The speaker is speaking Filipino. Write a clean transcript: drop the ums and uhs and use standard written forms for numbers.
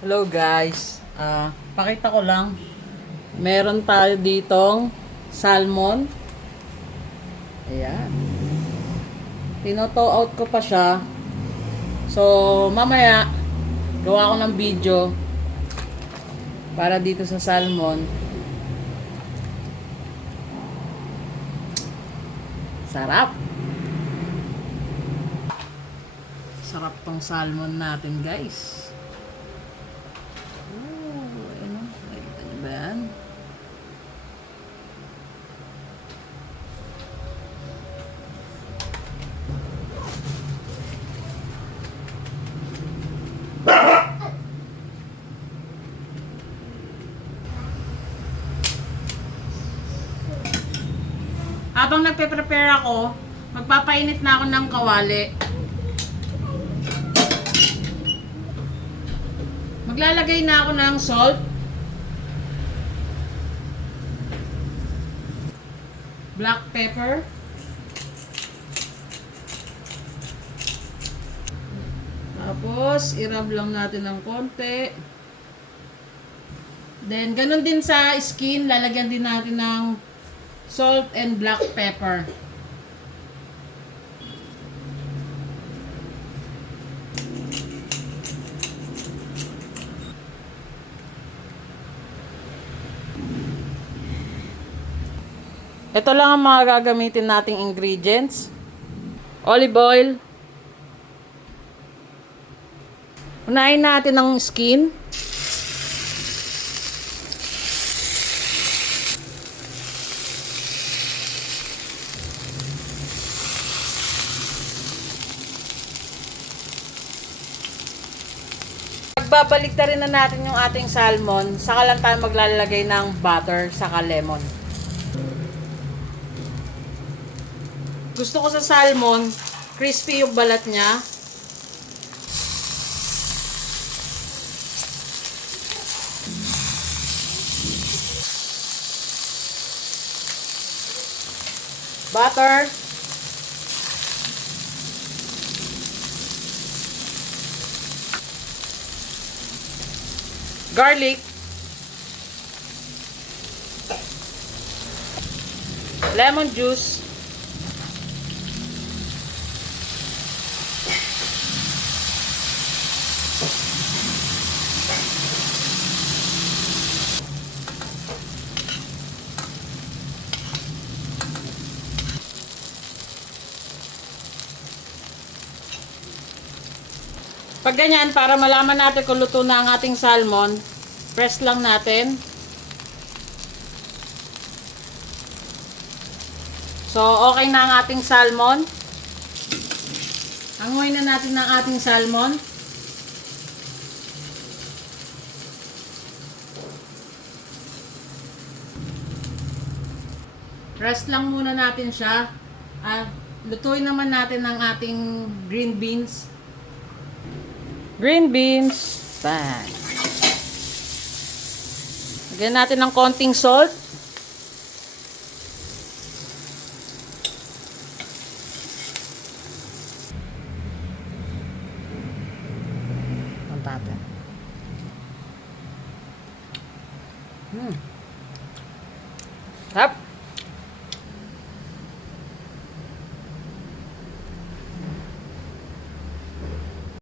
Hello guys. Pakita ko lang. Meron tayo ditong salmon. Ayan. Tinoto out ko pa siya. So, mamaya gawa ko ng video para dito sa salmon. Sarap. Sarap tong salmon natin, guys. Ano? Nakikita niyo ba yan? Habang nagpe-prepare ako, magpapainit na ako ng kawali. Maglalagay na ako ng salt. Black pepper. Tapos, i-rub lang natin ng konti. Then, ganun din sa skin, lalagyan din natin ng salt and black pepper. Ito lang ang mga gagamitin nating ingredients. Olive oil. Unahin natin ang skin. Babaliktarin na natin yung ating salmon. Saka lang tayo maglalagay ng butter saka lemon. Gusto ko sa salmon, crispy yung balat niya. Butter. Garlic. Lemon juice. Pag ganyan, para malaman natin kung luto na ang ating salmon, press lang natin. So, okay na ang ating salmon. Hanguin na natin ang ating salmon. Rest lang muna natin siya. Lutuin naman natin ang ating green beans. Green beans. Bang. Lagyan natin ng konting salt. Ang tatin.